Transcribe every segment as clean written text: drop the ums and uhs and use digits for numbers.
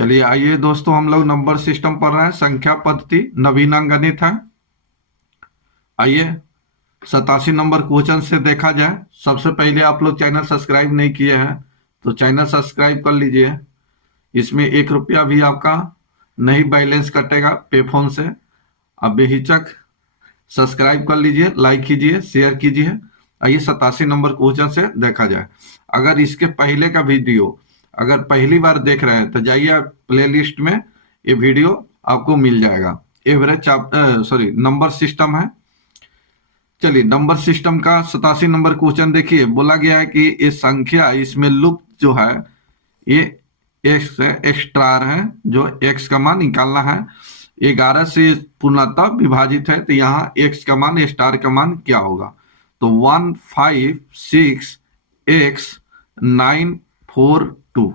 चलिए आइए दोस्तों, हम लोग नंबर सिस्टम पढ़ रहे हैं, संख्या पद्धति नवीन अंकगणित है। आइए 87 नंबर क्वेश्चन से देखा जाए। सबसे पहले आप लोग चैनल सब्सक्राइब नहीं किए हैं तो चैनल सब्सक्राइब कर लीजिए। इसमें 1 रुपया भी आपका नहीं बैलेंस कटेगा पे फोन से। आप बेहिचक सब्सक्राइब कर लीजिए, लाइक कीजिए, शेयर कीजिए। आइए 87 नंबर क्वेश्चन से देखा जाए। अगर इसके पहले का वीडियो अगर पहली बार देख रहे हैं तो जाइए प्लेलिस्ट में, ये वीडियो आपको मिल जाएगा। एवरेज नंबर सिस्टम है। चलिए नंबर सिस्टम का 87 नंबर क्वेश्चन देखिए। बोला गया है कि ये संख्या, इसमें लुप्त जो है ये एक्स्ट्रार है, जो एक्स का मान निकालना है। 11 से पूर्णतः विभाजित है तो यहाँ एक्स का मान, स्टार का मान क्या होगा? तो 156x942।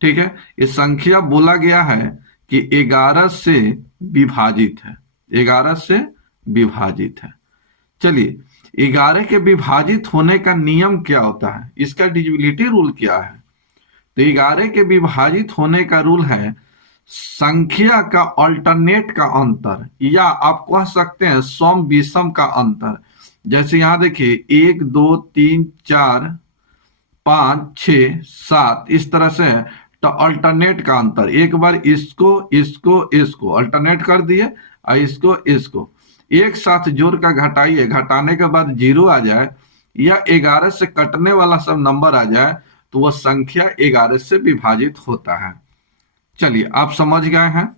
ठीक है, ये संख्या बोला गया है कि 11 से विभाजित है, 11 से विभाजित है। चलिए 11 के विभाजित होने का नियम क्या होता है, इसका डिविजिबिलिटी रूल क्या है? तो 11 के विभाजित होने का रूल है संख्या का अल्टरनेट का अंतर, या आप कह सकते हैं सम विषम का अंतर। जैसे यहां देखिए 1 2 3 4 5 6 7 इस तरह से है, तो अल्टरनेट का अंतर। एक बार इसको इसको इसको अल्टरनेट कर दिए और इसको इसको एक साथ जोड़ कर घटाइए, घटाने के बाद 0 आ जाए या 11 से कटने वाला सब नंबर आ जाए तो वह संख्या 11 से विभाजित होता है। चलिए आप समझ गए हैं।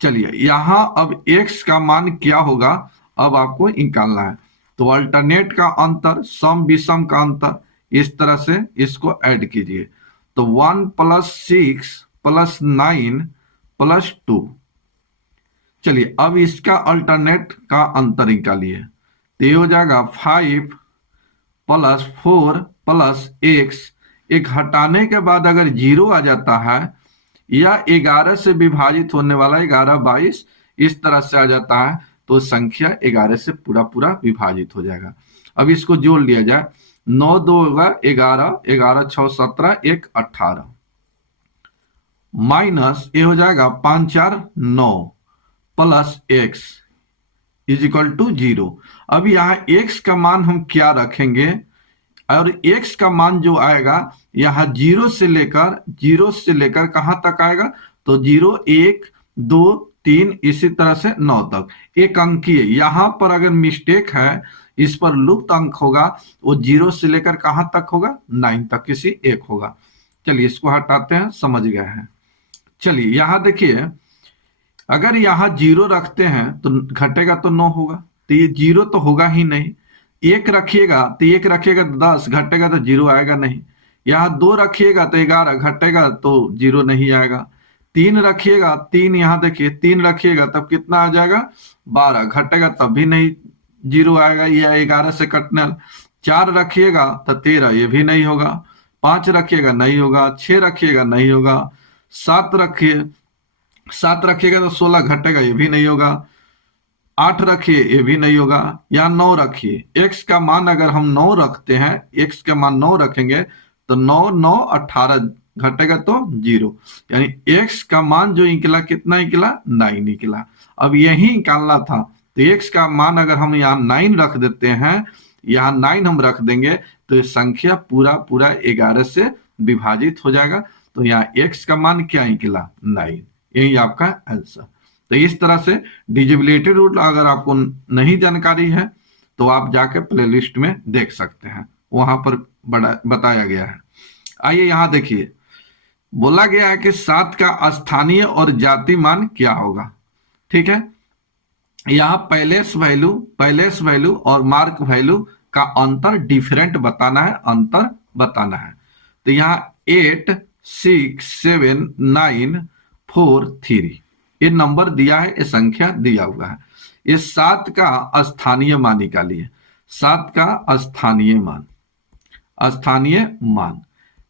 चलिए यहां अब x का मान क्या होगा अब आपको निकालना है। तो अल्टरनेट का अंतर, सम विषम का अंतर, इस तरह से इसको ऐड कीजिए। तो 1 + 6 + 9 + 2। चलिए अब इसका अल्टरनेट का अंतर निकालिए। तो ये हो जाएगा 5 + 4 + x। एक हटाने के बाद अगर 0 आ जाता है या 11 से विभाजित होने वाला 11 22 इस तरह से आ जाता है तो संख्या 11 से पूरा पूरा विभाजित हो जाएगा। अब इसको जोड़ लिया जाए। 9 2 होगा 11, 11 6 17, 1 18, माइनस ये हो जाएगा 5 4 9 प्लस x = 0। अब यहाँ x का मान हम क्या रखेंगे, और x का मान जो आएगा यहाँ 0 से लेकर कहां तक आएगा? तो 0 1 2 3 इसी तरह से 9 तक एक अंकीय। यहां पर अगर मिस्टेक है, इस पर लुप्त अंक होगा, वो 0 से लेकर कहां तक होगा? 9 तक किसी एक होगा। चलिए इसको हटाते हैं, समझ गए हैं। चलिए यहां देखिए, अगर यहाँ 0 रखते हैं तो घटेगा तो 9 होगा, तो ये 0 तो होगा ही नहीं। 1 रखिएगा तो 1 रखिएगा तो 10, घटेगा तो 0 आएगा नहीं। यहाँ 2 रखिएगा तो 11, घटेगा तो 0 नहीं आएगा। 3 रखिएगा, 3 यहाँ देखिए 3 रखिएगा तब कितना आ जाएगा? 12, घटेगा तब भी नहीं 0 आएगा, यह 11 से कटने। 4 रखिएगा तो 13, ये भी नहीं होगा। 5 रखिएगा नहीं होगा। 6 रखिएगा नहीं होगा। 7 रखिएगा तो 16, घटेगा, ये भी नहीं होगा। 8 रखिए, ये भी नहीं होगा। यहाँ 9 रखिए। x का मान अगर हम 9 रखते हैं, x का मान 9 रखेंगे तो 9 9 18, घटेगा तो 0। यानी x का मान जो निकला कितना निकला? 9 निकला। अब यही निकालना था, तो x का मान अगर हम यहाँ 9 रख देते हैं, यहाँ 9 हम रख देंगे तो ये संख्या पूरा पूरा 11 से विभाजित हो जाएगा। तो यहाँ x का मान क्या निकला? 9। यही आपका आंसर। तो इस तरह से डिविजिबिलिटी रूल अगर आपको नहीं जानकारी है तो आप जाके प्लेलिस्ट में देख सकते हैं, वहां पर बताया गया है। आइए यहां देखिए, बोला गया है कि 7 का स्थानीय और जाति मान क्या होगा। ठीक है, यहाँ पैलेस वैल्यू और मार्क वैल्यू का अंतर डिफरेंट बताना है, अंतर बताना है। तो यहाँ 8 6 7 9 4 3 ये नंबर दिया है, ये संख्या दिया हुआ है। ये 7 का स्थानीय मान निकालिए। 7 का स्थानीय मान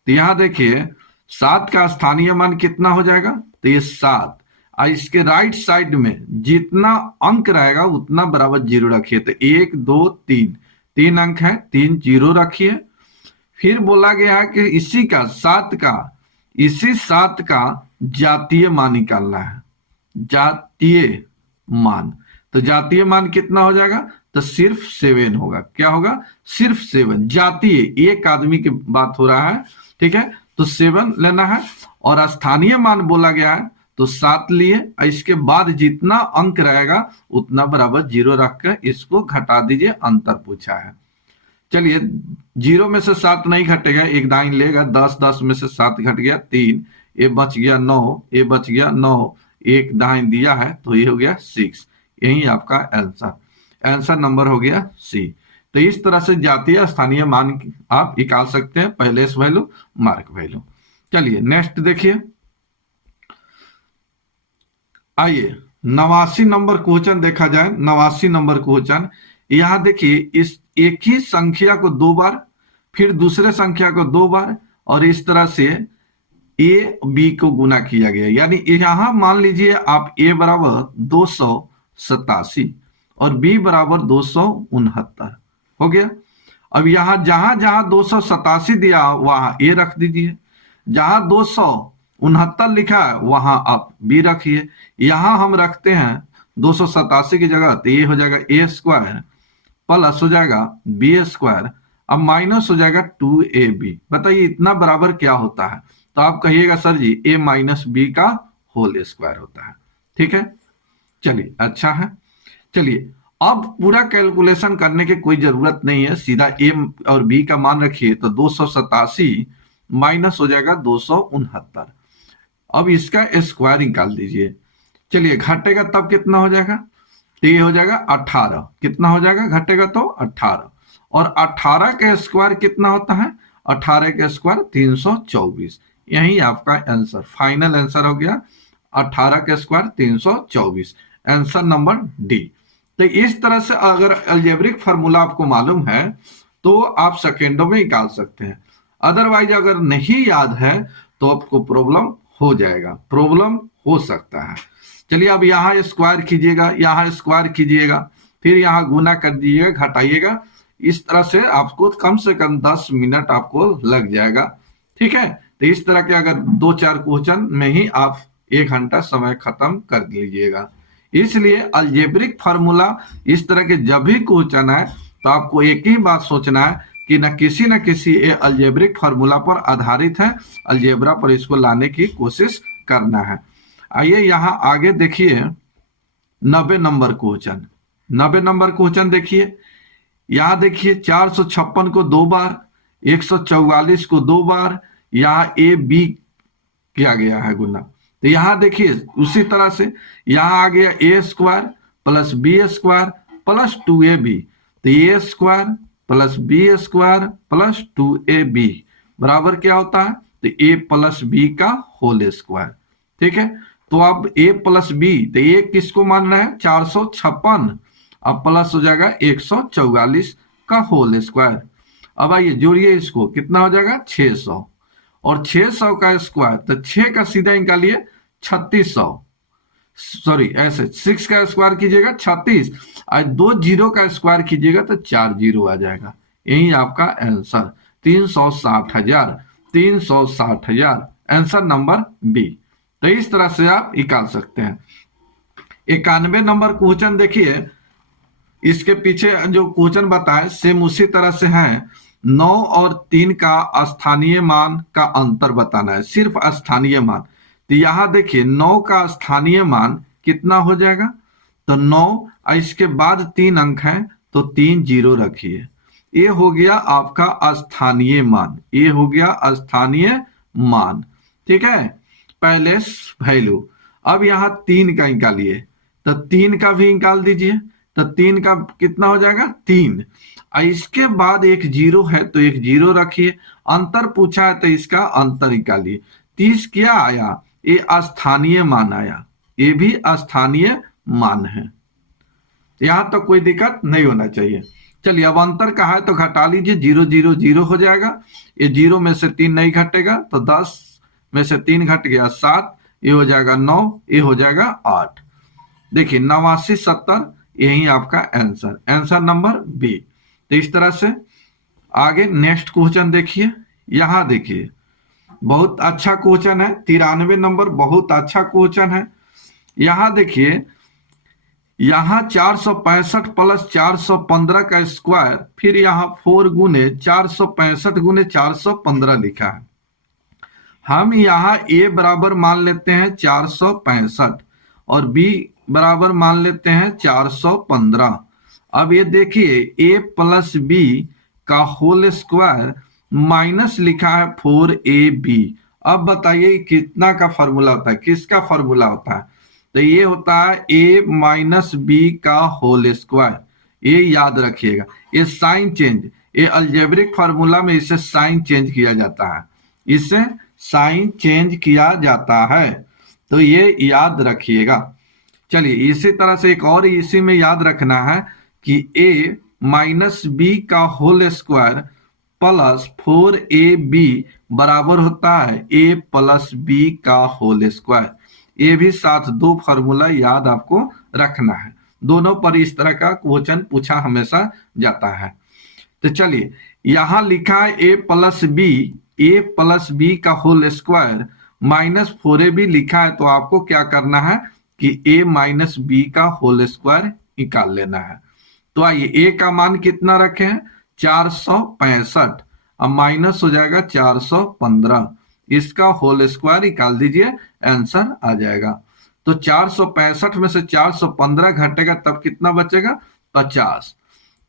तो यहां देखिए 7 का स्थानीय मान कितना हो जाएगा? तो ये 7, और इसके राइट साइड में जितना अंक रहेगा उतना बराबर 0 रखिए। तो 1 2 3 अंक है, 3 0 रखिए। फिर बोला गया है कि इसी 7 का जातीय मान निकालना है, जातीय मान। तो जातीय मान कितना हो जाएगा, तो सिर्फ 7 होगा। क्या होगा, सिर्फ 7। जातीय एक आदमी की बात हो रहा है, ठीक है, तो 7 लेना है। और स्थानीय मान बोला गया है तो 7 लिए, इसके बाद जितना अंक रहेगा उतना बराबर 0 रखकर इसको घटा दीजिए, अंतर पूछा है। चलिए 0 में से 7 नहीं घटेगा, एक दाइन लेगा, 10, 10 में से 7 घट गया 3, ये बच गया 9, ये बच गया 9, एक दाइन दिया है तो ये हो गया 6। यही आपका आंसर नंबर हो गया सी। तो इस तरह से जातीय स्थानीय मान आप निकाल सकते हैं, पैलेस वैल्यू, मार्क वैल्यू। चलिए नेक्स्ट देखिए, आइए 89 नंबर क्वेश्चन देखा जाए। 89 नंबर क्वेश्चन, यहां देखिए, इस एक ही संख्या को 2 बार, फिर दूसरे संख्या को 2 बार, और इस तरह से ए बी को गुना किया गया। यानी यहां मान लीजिए आप ए बराबर 287 और बी बराबर 269 हो गया। अब यहां जहां जहां 287 दिया वहां ए रख दीजिए, जहां 269 लिखा है वहां आप बी रखिए। यहां हम रखते हैं 287 की जगह, तो ये हो जाएगा ए स्क्वायर प्लस हो जाएगा बी स्क्वायर, अब माइनस हो जाएगा 2ab। बताइए इतना बराबर क्या होता है, तो आप कहिएगा sir ji a minus B का होल स्क्वायर होता है। ठीक है, चलिए अच्छा है। चलिए अब पूरा कैलकुलेशन करने की कोई जरूरत नहीं है, सीधा a और b का मान रखिए, तो 287 माइनस हो जाएगा 269। अब इसका स्क्वायर निकाल दीजिए। चलिए घटेगा तब कितना हो जाएगा, तो ये हो जाएगा 18। कितना हो जाएगा, घटेगा तो 18, और 18 का स्क्वायर कितना होता है, 18 का स्क्वायर 324। यही आपका आंसर, फाइनल आंसर हो गया 18 का स्क्वायर 324, आंसर नंबर डी। तो इस तरह से अगर अलजेब्रिक फार्मूला आपको मालूम है तो आप सेकेंडों में निकाल सकते हैं, अदरवाइज अगर नहीं याद है तो आपको प्रॉब्लम हो जाएगा, प्रॉब्लम हो सकता है। चलिए अब यहाँ स्क्वायर कीजिएगा, यहाँ स्क्वायर कीजिएगा, फिर यहाँ गुना कर दीजिएगा, घटाइएगा। इस तरह से आपको कम से कम 10 मिनट आपको लग जाएगा। ठीक है, तो इस तरह के अगर 2-4 क्वेश्चन में ही आप 1 घंटा समय खत्म कर लीजिएगा। इसलिए अलजेब्रिक फार्मूला इस तरह के जब भी क्वेश्चन है तो आपको एक ही बात सोचना है कि न किसी अलजेब्रिक फार्मूला पर आधारित है, अलजेब्रा पर इसको लाने की कोशिश करना है। आइए यहाँ आगे देखिए 90 नंबर क्वेश्चन। 90 नंबर क्वेश्चन देखिए, यहाँ देखिए 456 को 2 बार, 144 को 2 बार, यहाँ ए बी किया गया है गुना। तो यहाँ देखिए उसी तरह से यहाँ आ गया A square plus B square plus 2ab, तो A square plus B square plus 2ab बराबर क्या होता है, तो ए प्लस बी का होल स्क्वायर। ठीक है, तो अब a प्लस बी, तो ये किसको मान रहा है, 456, अब प्लस हो जाएगा 144 का होल स्क्वायर। अब आइए जोड़िए इसको, कितना हो जाएगा 600, और 600 का स्क्वायर, तो 6 का सीधा निकालिए 3600, सॉरी ऐसे 6 का स्क्वायर कीजिएगा 36, और 2 जीरो का स्क्वायर कीजिएगा तो 4 जीरो आ जाएगा। यही आपका आंसर 360,000, 360,000 आंसर नंबर बी। तो इस तरह से आप निकाल सकते हैं। 91 नंबर क्वेश्चन देखिए, इसके पीछे जो क्वेश्चन बताए सेम उसी तरह से है। 9 और 3 का स्थानीय मान का अंतर बताना है, सिर्फ स्थानीय मान। तो यहाँ देखिए 9 का स्थानीय मान कितना हो जाएगा, तो 9 इसके बाद 3 अंक है तो 3 जीरो रखिए, ये हो गया आपका स्थानीय मान, ये हो गया स्थानीय मान। ठीक है, पैलेस वैल्यू। अब यहाँ 3 का निकालिए, तो 3 का भी निकाल दीजिए, तो 3 का कितना हो जाएगा 3, इसके बाद एक जीरो है तो एक जीरो रखिए, अंतर पूछा है तो इसका अंतर निकालिए। 30 क्या आया, ये स्थानीय मान आया, ये भी स्थानीय मान है, यहां तो कोई दिक्कत नहीं होना चाहिए। चलिए अब अंतर का है तो घटा लीजिए, 0 0 0 हो जाएगा, ये 0 में से 3 नहीं घटेगा तो 10 में से 3 घट गया 7, ये हो जाएगा 9, ये हो जाएगा 8। देखिए 89 70 यही आपका आंसर, आंसर नंबर बी। तो इस तरह से आगे नेक्स्ट क्वेश्चन देखिए, यहां देखिए बहुत अच्छा क्वेश्चन है, 93 नंबर, बहुत अच्छा क्वेश्चन है। यहां देखिए, यहाँ 465 प्लस 415 का स्क्वायर, फिर यहाँ 4 गुने 465 गुने 415 लिखा है। हम यहाँ a बराबर मान लेते हैं 465 और b बराबर मान लेते हैं 415। अब ये देखिए a प्लस b का होल स्क्वायर माइनस लिखा है 4ab। अब बताइए कितना का फॉर्मूला होता है, किसका फॉर्मूला होता है? तो ये होता है a माइनस बी का होल स्क्वायर। ये याद रखिएगा, ये साइन चेंज, ये अलजेब्रिक फार्मूला में इसे साइन चेंज किया जाता है, इसे साइन चेंज किया जाता है, तो ये याद रखिएगा। चलिए इसी तरह से एक और इसी में याद रखना है कि a माइनस बी का होल स्क्वायर प्लस 4ab बराबर होता है a प्लस बी का होल स्क्वायर। ये भी साथ दो फार्मूला याद आपको रखना है, दोनों पर इस तरह का क्वेश्चन पूछा हमेशा जाता है। तो चलिए यहां लिखा है ए प्लस बी का होल स्क्वायर माइनस 4ab लिखा है, तो आपको क्या करना है कि a माइनस बी का होल स्क्वायर निकाल लेना है। तो आइए a का मान कितना रखे हैं 465, अब माइनस हो जाएगा 415, इसका होल स्क्वायर निकाल दीजिए, आंसर आ जाएगा। तो 465 में से 415 घटेगा तब कितना बचेगा 50।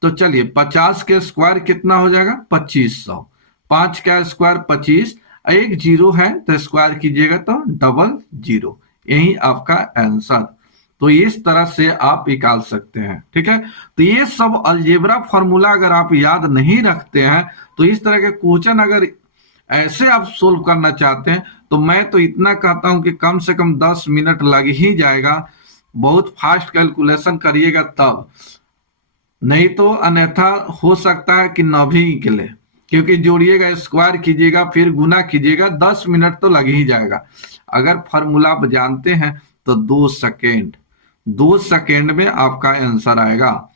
तो चलिए 50 के स्क्वायर कितना हो जाएगा 2500, 5 का स्क्वायर 25, एक जीरो है तो स्क्वायर कीजिएगा तो डबल जीरो, यही आपका आंसर। तो इस तरह से आप निकाल सकते हैं, ठीक है। तो ये सब अलजेब्रा फॉर्मूला अगर आप याद नहीं रखते हैं तो इस तरह के क्वेश्चन अगर ऐसे आप सोल्व करना चाहते हैं तो मैं तो इतना कहता हूं कि कम से कम 10 मिनट लग ही जाएगा। बहुत फास्ट कैलकुलेशन करिएगा तब, नहीं तो अन्यथा हो सकता है कि न भी निकले, क्योंकि जोड़िएगा स्क्वायर कीजिएगा फिर गुना कीजिएगा, 10 मिनट तो लग ही जाएगा। अगर फॉर्मूला आप जानते हैं तो 2 सेकेंड में आपका आंसर आएगा।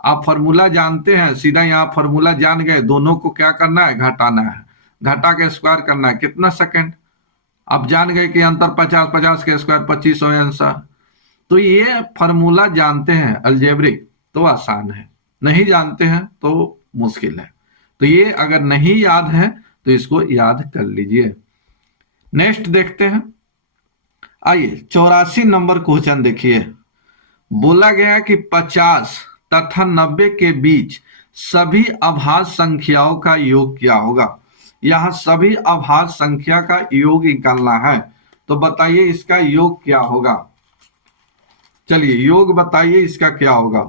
आप फॉर्मूला जानते हैं, सीधा यहाँ फॉर्मूला जान गए, दोनों को क्या करना है घटाना है, घटा के स्क्वायर करना है, कितना सेकेंड। आप जान गए कि अंतर 50, 50 के स्क्वायर 25 हो आंसर। तो ये फॉर्मूला जानते हैं अलजेब्रिक तो आसान है, नहीं जानते हैं तो मुश्किल है। तो ये अगर नहीं याद है तो इसको याद कर लीजिए। नेक्स्ट देखते हैं, आइए 84 नंबर क्वेश्चन देखिए। बोला गया कि 50 तथा 90 के बीच सभी अभाज्य संख्याओं का योग क्या होगा। यहां सभी अभाज्य संख्या का योग निकालना है, तो बताइए इसका योग क्या होगा। चलिए योग बताइए इसका क्या होगा।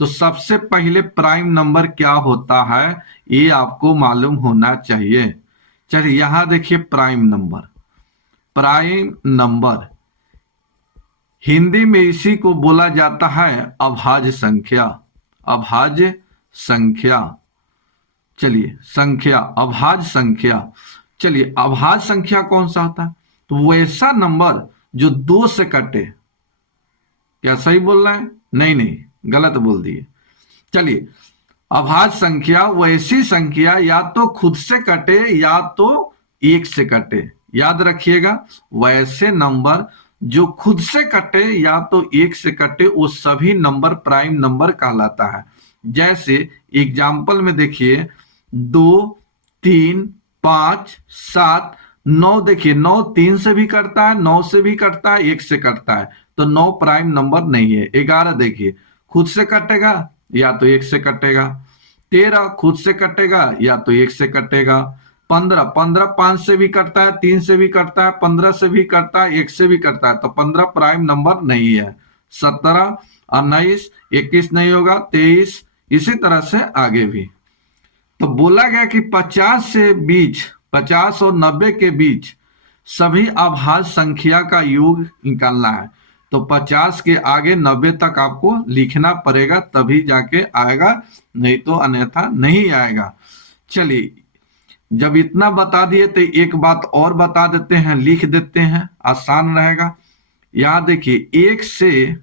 तो सबसे पहले प्राइम नंबर क्या होता है ये आपको मालूम होना चाहिए। चलिए यहां देखिए prime number, prime number Hindi में इसी को बोला जाता है अभाज्य संख्या, अभाज्य संख्या। चलिए संख्या, अभाज्य संख्या। चलिए अभाज्य संख्या कौन सा होता है, तो वैसा नंबर जो 2 से कटे। क्या सही बोल रहे हैं? नहीं नहीं, गलत बोल दिए। चलिए अभाज्य संख्या वैसी संख्या या तो खुद से कटे या तो 1 से कटे। याद रखिएगा, वैसे नंबर जो खुद से कटे या तो 1 से कटे वो सभी नंबर प्राइम नंबर कहलाता है। जैसे एग्जाम्पल में देखिए 2, 3, 5, 7, 9। देखिए 9 3 से भी कटता है, 9 से भी कटता है, 1 से कटता है, तो 9 प्राइम नंबर नहीं है। 11 देखिए खुद से कटेगा या तो 1 से कटेगा। 13 खुद से कटेगा या तो 1 से कटेगा। 15 5 से भी कटता है, 3 से भी कटता है, 15 से भी कटता है, 1 से भी कटता है, तो 15 प्राइम नंबर नहीं है। 17, 19, 21 नहीं होगा, 23, इसी तरह से आगे भी। तो बोला गया कि 50 और 90 के बीच सभी अभाज्य संख्या का योग निकालना है। तो 50 के आगे 90 तक आपको लिखना पड़ेगा तभी जाके आएगा, नहीं तो अन्यथा नहीं आएगा। चलिए जब इतना बता दिए तो एक बात और बता देते हैं, लिख देते हैं, आसान रहेगा। यहां देखिए 1 से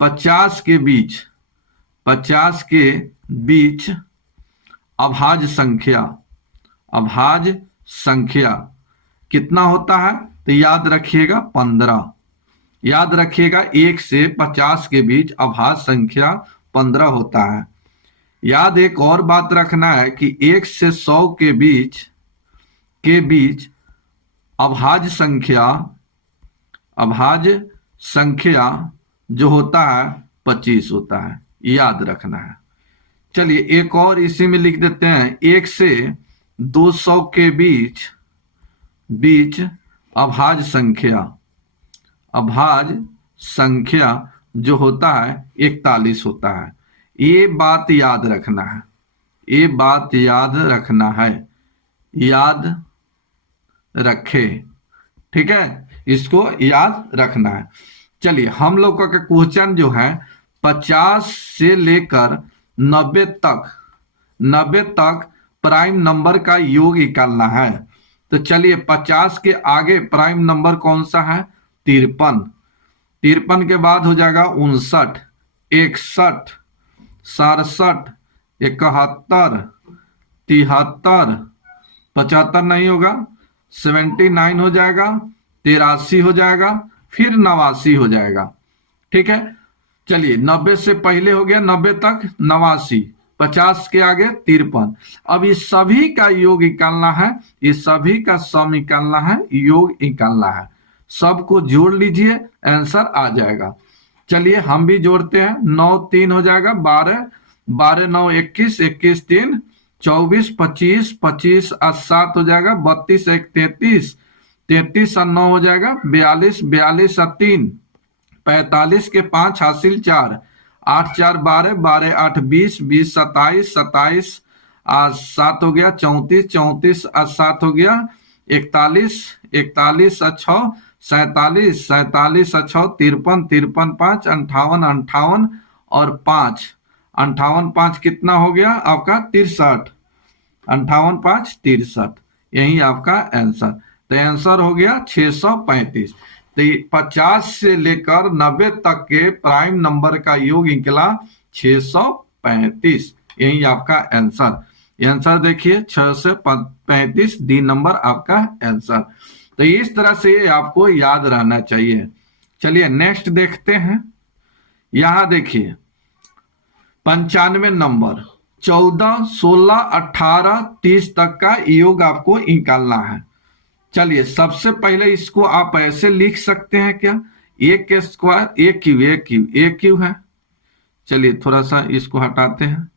50 के बीच, 50 के बीच अभाज्य संख्या, अभाज्य संख्या कितना होता है? तो याद रखिएगा 15। याद रखिएगा 1 से 50 के बीच अभाज्य संख्या 15 होता है। याद एक और बात रखना है कि 1 से 100 के बीच अभाज्य संख्या जो होता है 25 होता है, याद रखना है। चलिए एक और इसी में लिख देते हैं, 1 से 200 के बीच अभाज्य संख्या जो होता है 41 होता है। ये बात याद रखना है, याद रखे, ठीक है, इसको याद रखना है। चलिए हम लोग का क्वेश्चन जो है 50 से लेकर 90 तक प्राइम नंबर का योग निकालना है। तो चलिए 50 के आगे प्राइम नंबर कौन सा है? 53। 53 के बाद हो जाएगा 59, 61, 67, 71, 73, 75 नहीं होगा, 79 हो जाएगा, 83 हो जाएगा, फिर 89 हो जाएगा। ठीक है, चलिए 90 से पहले हो गया 90 तक 89, 50 के आगे 53। अब इस सभी का योग निकालना है, इस सभी का सम निकालना है, योग निकालना है। सबको जोड़ लीजिए, आंसर आ जाएगा। चलिए हम भी जोड़ते हैं। 9 3 हो जाएगा 12, 12 9 21, 21 3 24, 25, 25 7 हो जाएगा 32, 1 33, 33 और 9 हो जाएगा 42, 42 और 3 45 के 5 हासिल 4, 8 4 12, 12 8 20, 20 27, 27 7 हो गया 34, 34 7 हो गया 41, 41 और 6 47, 47 और 6 53, 53 5 58, 58 और 5 58 5 कितना हो गया आपका? 63, 58 5 63। यही आपका आंसर। तो आंसर हो गया 635। तो 50 से लेकर 90 तक के प्राइम नंबर का योग निकला 635। यही आपका आंसर। आंसर देखिए 6 से 35, डी नंबर आपका आंसर। तो इस तरह से आपको याद रहना चाहिए। चलिए नेक्स्ट देखते हैं। यहां देखिए 95 नंबर 14, 16, 18, 30 तक का योग आपको निकालना है। चलिए सबसे पहले इसको आप ऐसे लिख सकते हैं क्या? एक के स्क्वायर एक क्यू, एक क्यू, एक क्यू है। चलिए थोड़ा सा इसको हटाते हैं।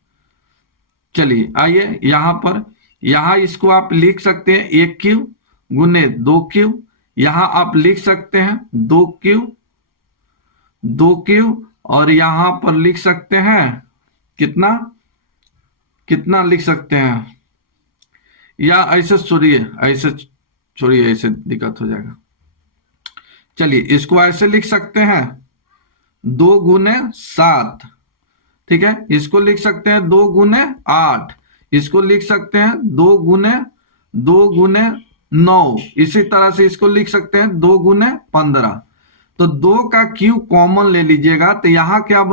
चलिए आइए यहां इसको आप लिख सकते हैं 1 क्यू गुने 2 क्यू। यहां आप लिख सकते हैं 2 क्यू, 2 क्यू, और यहां पर लिख सकते हैं कितना लिख सकते हैं, या ऐसे छोड़िए ऐसे दिक्कत हो जाएगा। चलिए इसको ऐसे लिख सकते हैं 2 गुने 7, ठीक है। इसको लिख सकते हैं 2 गुने 8, इसको लिख सकते हैं 2 गुने 9, इसी तरह से इसको लिख सकते हैं 2 गुने 15। तो 2 का क्यू कॉमन ले लीजिएगा, तो यहां क्या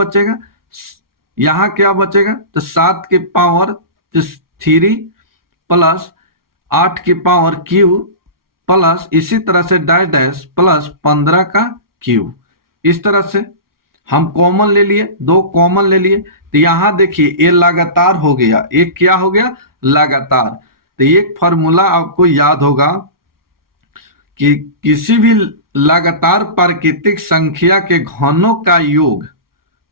बचेगा? तो 7 के पावर 3 प्लस 8 की पावर क्यू प्लस इसी तरह से डैश प्लस 15 का क्यू। इस तरह से हम कॉमन ले लिए, 2 कॉमन ले लिए। तो यहां देखिए ये लगातार हो गया, एक क्या हो गया? लगातार। तो एक फॉर्मूला आपको याद होगा कि किसी भी लगातार प्राकृतिक संख्या के घनों का योग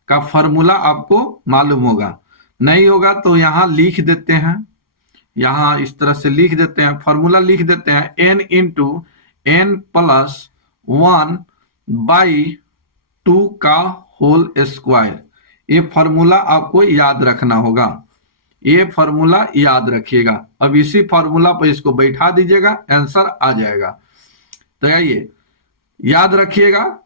का फॉर्मूला आपको मालूम होगा। नहीं होगा तो यहां लिख देते हैं, यहां इस तरह से लिख देते हैं, फॉर्मूला लिख देते हैं n into n plus 1 by 2 का होल स्क्वायर। ये फॉर्मूला आपको याद रखना होगा, ये फॉर्मूला याद रखिएगा। अब इसी फॉर्मूला पर इसको बैठा दीजिएगा, आंसर आ जाएगा। तो आइए याद रखिएगा,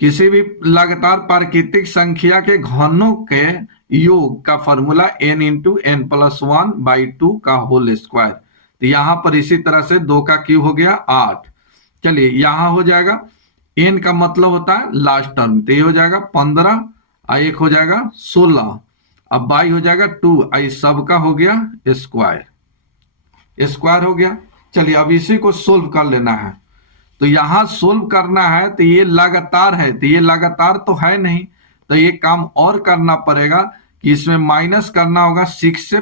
किसी भी लगातार प्राकृतिक संख्या के घनों के योग का formula n into n plus 1 by 2 का होल स्क्वायर। तो यहां पर इसी तरह से 2 का क्यू हो गया 8। चलिए यहां हो जाएगा n का मतलब होता है लास्ट टर्म, तो ये हो जाएगा 15 और 1 हो जाएगा 16, अब बाई हो जाएगा 2, आई सब का हो गया स्क्वायर हो गया। चलिए अब इसी को सोल्व कर लेना है। तो यहां सोल्व करना है तो ये लगातार है, तो ये लगातार तो है नहीं, तो ये काम और करना पड़ेगा कि इसमें माइनस करना होगा 6 से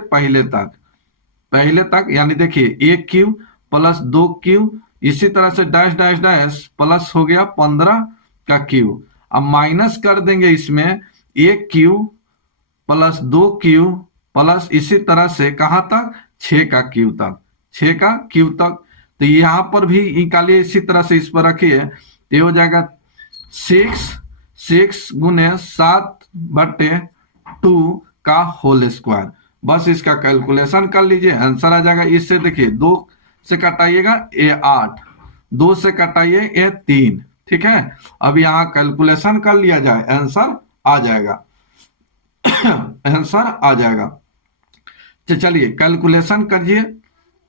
पहले तक यानी देखिए 1 क्यू प्लस 2 क्यू, इसी तरह से डैश डैश डैश प्लस हो गया 15 का क्यू। अब माइनस कर देंगे इसमें 1 क्यू प्लस 2 क्यू प्लस इसी तरह से कहां तक 6 का क्यू तक, 6 का क्यू तक। तो यहां पर भी निकालिए इसी तरह से, इस पर रखिए, ये हो जाएगा 6 गुने 7/2 का होल स्क्वायर। बस इसका कैलकुलेशन कर लीजिए, आंसर आ जाएगा। इससे देखिए 2 से कटाइएगा ये 8, 2 से कटाइए ये 3, ठीक है। अब यहां कैलकुलेशन कर लिया जाए, आंसर आ जाएगा आंसर आ जाएगा। तो चलिए कैलकुलेशन करिए,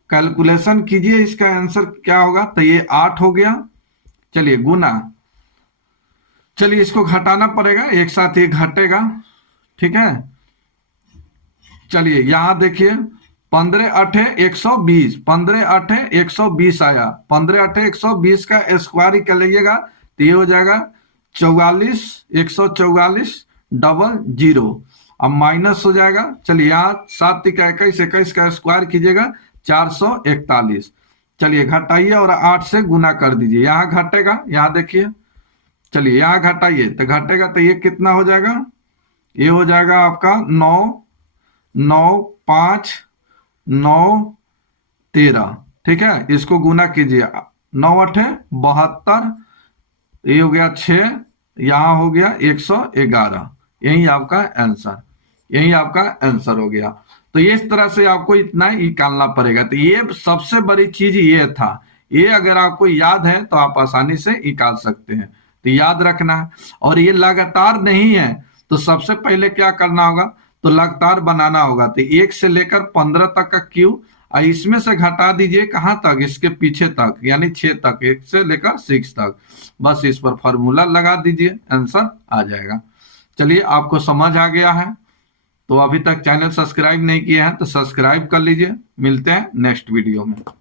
कैलकुलेशन कीजिए, इसका आंसर क्या होगा। तो ये 8 हो गया, चलिए गुना, चलिए इसको घटाना पड़ेगा, एक साथ ये घटेगा, ठीक है। चलिए यहां देखिए 15 8 120, 15 8 120 आया, 15 8 120 का स्क्वायर निकालिएगा तो ये हो जाएगा 44, 144 डबल जीरो। अब माइनस हो जाएगा, चलिए यहाँ 7 का 21, 21 का स्क्वायर कीजिएगा 441। चलिए घटाइए और 8 से गुना कर दीजिए, यहाँ घटेगा, यहाँ देखिए, चलिए यहाँ घटाइए तो घटेगा, तो ये कितना हो जाएगा, ये हो जाएगा आपका 9 9 5 9 13, ठीक है। इसको गुना कीजिए, 9 8 72, ये हो गया 6, यहाँ हो गया 111, यही आपका आंसर, यही आपका आंसर हो गया। तो इस तरह से आपको इतना ही निकालना पड़ेगा। तो ये सबसे बड़ी चीज ये था, ये अगर आपको याद है तो आप आसानी से निकाल सकते हैं, तो याद रखना है। और ये लगातार नहीं है तो सबसे पहले क्या करना होगा, तो लगातार बनाना होगा। तो 1 से लेकर 15 तक का क्यू, इसमें से घटा दीजिए कहां तक, इसके पीछे तक यानी 6 तक, 1 से लेकर 6 तक, बस इस पर फॉर्मूला लगा दीजिए, आंसर आ जाएगा। चलिए आपको समझ आ गया है, तो अभी तक चैनल सब्सक्राइब नहीं किए हैं तो सब्सक्राइब कर लीजिए। मिलते हैं नेक्स्ट वीडियो में।